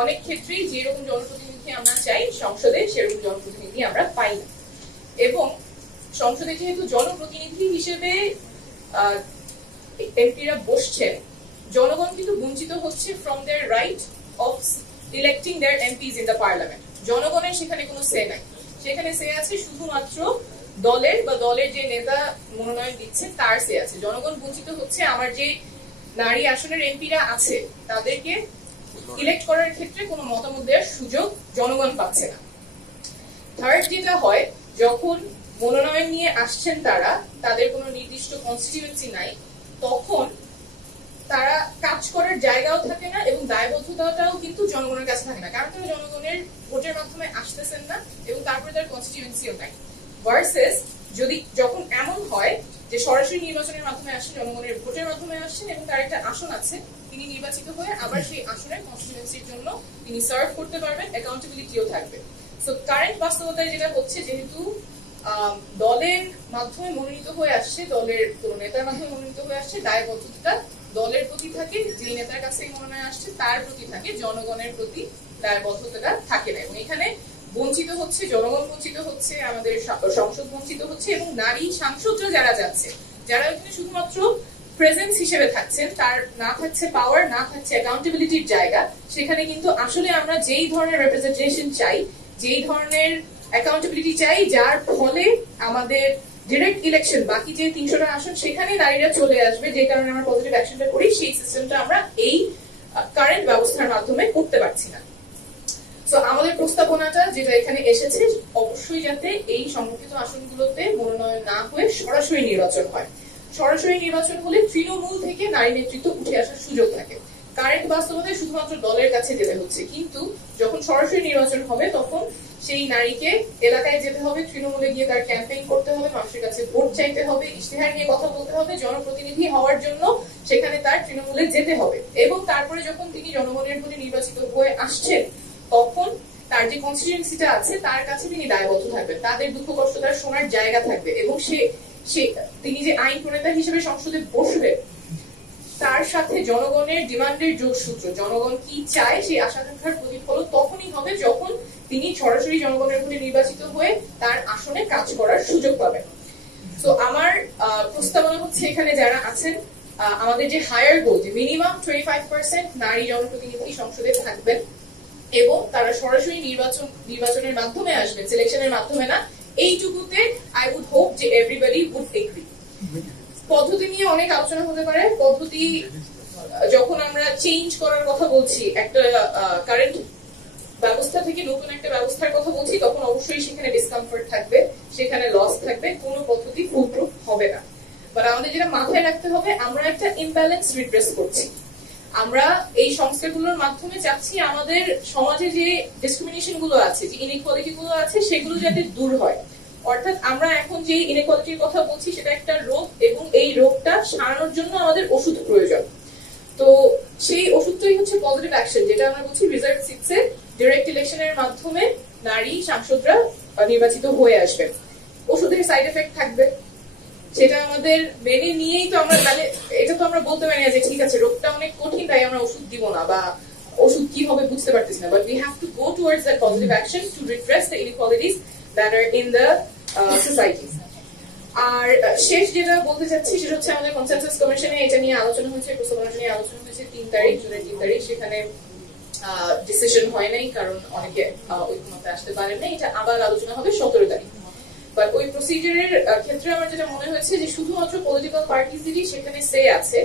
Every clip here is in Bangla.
অনেক ক্ষেত্রেই যেরকম জনপ্রতিনিধি আমরা চাই সংসদে সেরকম জনপ্রতিনিধি আমরা পাই না। এবং সংসদে যেহেতু জনপ্রতিনিধি হিসেবে এমপিরা বসছেন, জনগণ কিন্তু বঞ্চিত হচ্ছে from their right of electing their MPs in the parliament. জনগণের সেখানে কোনো সে নাই, সেখানে সে আছে শুধুমাত্র দলের বা দলের যে নেতা মনোনয়ন দিচ্ছে তার সে আছে। জনগণ বঞ্চিত হচ্ছে। আমার যে নারী আসনের এমপিরা আছে তাদেরকে ইলেক্ট করার ক্ষেত্রে কোনো মতামত দেওয়ার সুযোগ জনগণ পাচ্ছে না। থার্ড যেটা হয়, যখন মনোনয়ন নিয়ে আসছেন তারা, তাদের কোনো নির্দিষ্ট কনস্টিটিউয়েন্সি নাই, তখন তারা কাজ করার জায়গাও থাকে না এবং দায়বদ্ধতাটাও কিন্তু জনগণের কাছে থাকে না, কারণ তারা জনগণের ভোটের মাধ্যমে আসতেছেন না এবং তারপরে তার কনস্টিটিউয়েন্সিও নাই। ভার্সেস যখন এমন হয় যে সরাসরি নির্বাচনের মাধ্যমে আসছেন, জনগণের ভোটের মাধ্যমে আসছেন এবং তার একটা আসন আছে, তিনি নির্বাচিত হয়ে আবার সেই আসনের কনস্টিটিউয়েন্সির জন্য তিনি সার্ভ করতে পারবেন, অ্যাকাউন্টেবিলিটিও থাকবে। সো কারেন্ট বাস্তবতায় যেটা হচ্ছে, যেহেতু দলের মাধ্যমে মনোনীত হয়ে আসছে, দলের কোন নেতার মাধ্যমে মনোনীত হয়ে আসছে, দায়বদ্ধতা দলের প্রতি থাকে, যে নেতার কাছে মনোনয়ন আসছে তার প্রতি থাকে, জনগণের প্রতি দায়বদ্ধতাটা থাকে না। এবং এখানে বঞ্চিত হচ্ছে জনগণ, বঞ্চিত হচ্ছে আমাদের সংসদ, বঞ্চিত হচ্ছে এবং নারী সাংসদরা যারা যাচ্ছে, যারা এখানে শুধুমাত্র প্রেজেন্স হিসেবে থাকছেন, তার না থাকছে পাওয়ার, না থাকছে অ্যাকাউন্টেবিলিটির জায়গা। সেখানে কিন্তু আসলে আমরা যেই ধরনের রিপ্রেজেন্টেশন চাই, যেই ধরনের অ্যাকাউন্টেবিলিটি চাই, যার ফলে আমাদের ডিরেক্ট ইলেকশন, বাকি যে 300টা আসন সেখানে নারীরা চলে আসবে, যে কারণে আমরা পজিটিভ অ্যাকশনটা করি, সেই সিস্টেমটা আমরা এই কারেন্ট ব্যবস্থার মাধ্যমে করতে পারছি না। তো আমাদের প্রস্তাবনাটা যেটা এখানে এসেছে, অবশ্যই যাতে এই সংরক্ষিত আসনগুলোতে মনোনয়ন না হয়ে সরাসরি নির্বাচন হয়। সরাসরি নির্বাচন হলে তৃণমূল থেকে নারী নেতৃত্ব উঠে আসার সুযোগ থাকে। কারেন্ট বাস্তবতায় শুধুমাত্র দলের কাছে যেতে হচ্ছে, কিন্তু যখন সরাসরি নির্বাচন হবে তখন সেই নারীকে এলাকায় যেতে হবে, তৃণমূলে গিয়ে তার ক্যাম্পেইন করতে হবে, মানুষের কাছে ভোট চাইতে হবে, ইশতেহার নিয়ে কথা বলতে হবে, জনপ্রতিনিধি হওয়ার জন্য সেখানে তার তৃণমূলে যেতে হবে। এবং তারপরে যখন তিনি জনগণের প্রতি নির্বাচিত হয়ে আসছেন, তখন তার যে কনস্টিটিউয়েন্সিটা আছে তার কাছে তিনি দায়বদ্ধ থাকবেন, তাদের দুঃখ কষ্ট তার শোনার জায়গা থাকবে এবং তিনি যে আইন প্রণেতা হিসেবে সংসদে বসবে, তার সাথে জনগণের ডিমান্ডের যোগসূত্র, জনগণ কি চায় সেই আশা আকাঙ্ক্ষার প্রতিফলন তখনই হবে যখন তিনি সরাসরি জনগণের প্রতি নির্বাচিত হয়ে তার আসনে কাজ করার সুযোগ পাবেন। তো আমার প্রস্তাবনা হচ্ছে, এখানে যারা আছেন, আমাদের যে হায়ার গোল, যে মিনিমাম 25% নারী জনপ্রতিনিধি সংসদে থাকবেন এবং তারা সরাসরি নির্বাচনের মাধ্যমে আসবেন, সিলেকশনের মাধ্যমে না, এইটুকুতে আই উড হোপ যে এভরিবডি উড এগ্রি। পদ্ধতি নিয়ে অনেক আলোচনা হতে পারে। পদ্ধতি যখন আমরা চেঞ্জ করার কথা বলছি, একটা কারেন্ট ব্যবস্থা থেকে নতুন একটা ব্যবস্থার কথা বলছি, তখন অবশ্যই সেখানে ডিসকমফোর্ট থাকবে, সেখানে লস থাকবে, কোনো পদ্ধতি ফুলপ্রুফ হবে না। বাট আমাদের যেটা মাথায় রাখতে হবে, আমরা একটা ইমব্যালেন্স রিড্রেস করছি। আমরা এই সংস্কারগুলোর মাধ্যমে চাচ্ছি আমাদের সমাজে যে ডিসক্রিমিনেশন গুলো আছে, যে ইনইকুয়ালিটি গুলো আছে, সেগুলো যাতে দূর হয়। অর্থাৎ আমরা এখন যে ইনইকুয়ালিটির কথা বলছি সেটা একটা রোগ এবং এই রোগটা সারানোর জন্য আমাদের ওষুধ প্রয়োজন। তো সেই ওষুধটাই হচ্ছে পজিটিভ অ্যাকশন, যেটা আমরা বলছি রিজার্ভ সিটসে ডিরেক্ট ইলেকশনের মাধ্যমে নারী সাংসদরা নির্বাচিত হয়ে আসবেন। ওষুধের সাইড এফেক্ট থাকবে, সেটা আমাদের মেনে নিয়েই তো আমরা, মানে এটা তো আমরা বলতে পারি না যে ঠিক আছে রোগটা অনেক কঠিন তাই আমরা ওষুধ দিব না, বা ওষুধ কি হবে বুঝতে পারতেছি না, but we have to go towards that positive action to redress the inequalities that are in the society. আর শেষ যেটা বলতে চাচ্ছি সেটা হচ্ছে, আমাদের কনসেনসাস কমিশনে এটা নিয়ে আলোচনা হয়েছে, প্রস্তাবনা নিয়ে আলোচনা হয়েছে 3 তারিখ, জুনের 3 তারিখ। সেখানে ডিসিশন হয় নাই, কারণ অনেকে ঐক্যমতে আসতে পারেন না। এটা আবার আলোচনা হবে 17 তারিখ। বাট ওই প্রসিজারের ক্ষেত্রে আমার যেটা মনে হয়েছে যে শুধুমাত্র পলিটিক্যাল পার্টিজেরই সেখানে সে আছে।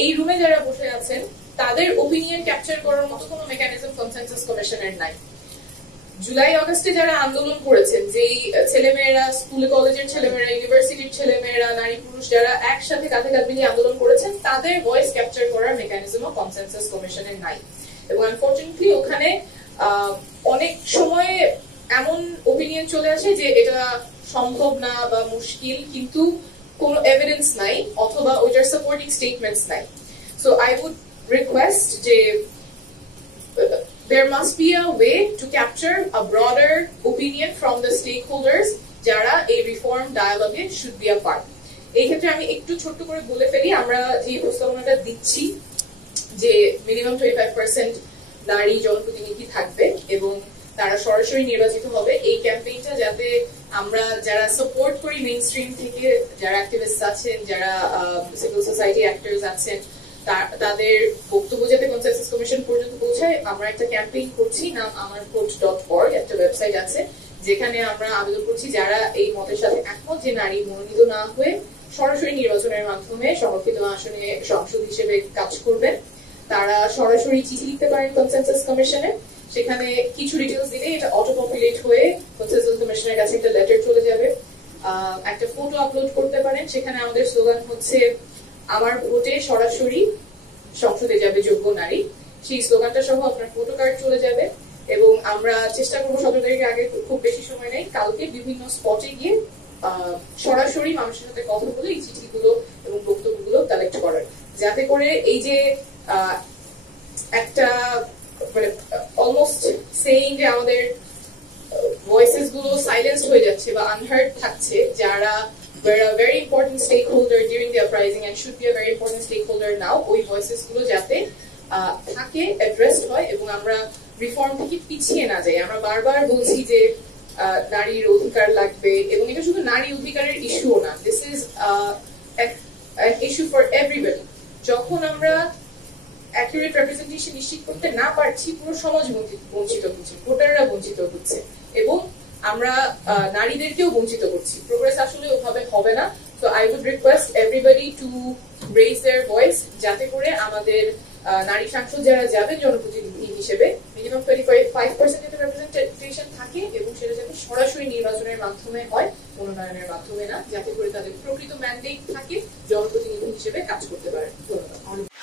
এই রুমে যারা বসে আছেন তাদের ওপিনিয়ন ক্যাপচার করার মতো কোনো মেকানিজম কনসেনসাস কমিশনের নাই। জুলাই আগস্টে যারা আন্দোলন করেছেন, যেই ছেলেমেয়েরা, স্কুল কলেজের ছেলেমেয়েরা, ইউনিভার্সিটির ছেলেমেয়েরা, নারী পুরুষ যারা একসাথে কাঁধে কাঁধ মিলিয়ে আন্দোলন করেছেন, তাদের ভয়েস ক্যাপচার করার মেকানিজমও কনসেনসাস কমিশনের নাই। এবং আনফরচুনেটলি ওখানে অনেক সময় এমন ওপিনিয়ন চলে আসে যে এটা সম্ভব না বা মুশকিল, কিন্তু কোনো এভিডেন্স নাই অথবা ওইটার সাপোর্টিং স্টেটমেন্টস নাই। সো আই উড রিকোয়েস্ট যে there must be a way to capture a broader opinion from the stakeholders যারা এই reform ডায়ালগে should be a part। এই ক্ষেত্রে আমি একটু ছোট্ট করে বলে ফেলি, আমরা যে প্রস্তাবনাটা দিচ্ছি যে মিনিমাম 25% নারী জনপ্রতিনিধি থাকবে এবং তারা সরাসরি নির্বাচিত হবে। এই ক্যাম্পেইনটা যাতে আমরা যারা সাপোর্ট করি মেইন স্ট্রিম থেকে, যারা অ্যাক্টিভিস্ট আছেন, যারা সিভিল সোসাইটি অ্যাক্টরস আছেন, তাদের বক্তব্য যাতে কনসেনসাস কমিশন পর্যন্ত পৌঁছায়, আমরা একটা ক্যাম্পেইন করছি, নাম amarvote.org, একটা ওয়েবসাইট আছে যেখানে আমরা আবেদন করছি যারা এই মতের সাথে একমত যে নারী মনোনীত না হয়ে সরাসরি নির্বাচনের মাধ্যমে সংরক্ষিত আসনে সংসদ হিসেবে কাজ করবেন, তারা সরাসরি চিঠি লিখতে পারেন কনসেনসাস কমিশনে। সেখানে কিছু ডিটেলস দিলে এটা অটো পপুলেট হয়ে কনসেনসাস কমিশনের কাছে একটা লেটার চলে যাবে। একটা ফটো আপলোড করতে পারেন, সেখানে আমাদের স্লোগান হচ্ছে আমার ভোটে সরাসরি সংসদে যাবে যোগ্য নারী। সেই স্লোগানটা সহ আপনার ফটো কার্ড চলে যাবে এবং আমরা চেষ্টা করবো 17 তারিখের আগে, খুব বেশি সময় নেই, কালকে বিভিন্ন স্পটে গিয়ে সরাসরি মানুষের সাথে কথা বলে এই চিঠিগুলো এবং বক্তব্যগুলো কালেক্ট করার, যাতে করে এই যে একটা মানে অলমোস্ট সেইং যে আমাদের ভয়েসেস গুলো সাইলেন্সড হয়ে যাচ্ছে বা আনহার্ড থাকছে, যারা were a very important stakeholder during the uprising and should be a very important stakeholder now, ওই ভয়েসেস গুলো যাতে থাকে, অ্যাড্রেসড হয় এবং আমরা রিফর্ম থেকে পিছিয়ে না যাই। আমরা বারবার বলছি যে নারীর অধিকার লাগবে এবং এটা শুধু নারী অধিকারের ইস্যুও না, this is issue for everybody. যখন আমরা অ্যাকুরেট রিপ্রেজেন্টেশন নিশ্চিত করতে না পারছি, পুরো সমাজ বঞ্চিত হচ্ছে, ভোটাররা বঞ্চিত হচ্ছে এবং আমরা নারীদেরকেও বঞ্চিত করছি। প্রোগ্রেস আসলে ওভাবে হবে না। So I would request everybody to raise their voice, যাতে করে আমাদের নারী সাংসদ যারা যাবেন জনপ্রতিনিধি হিসেবে মিনিমাম 25% রিপ্রেজেন্টেশন থাকে এবং সেটা যাতে সরাসরি নির্বাচনের মাধ্যমে হয়, মনোনয়নের মাধ্যমে না, যাতে করে তাদের প্রকৃত ম্যান্ডেট থাকে জনপ্রতিনিধি হিসেবে কাজ করতে পারে। ধন্যবাদ।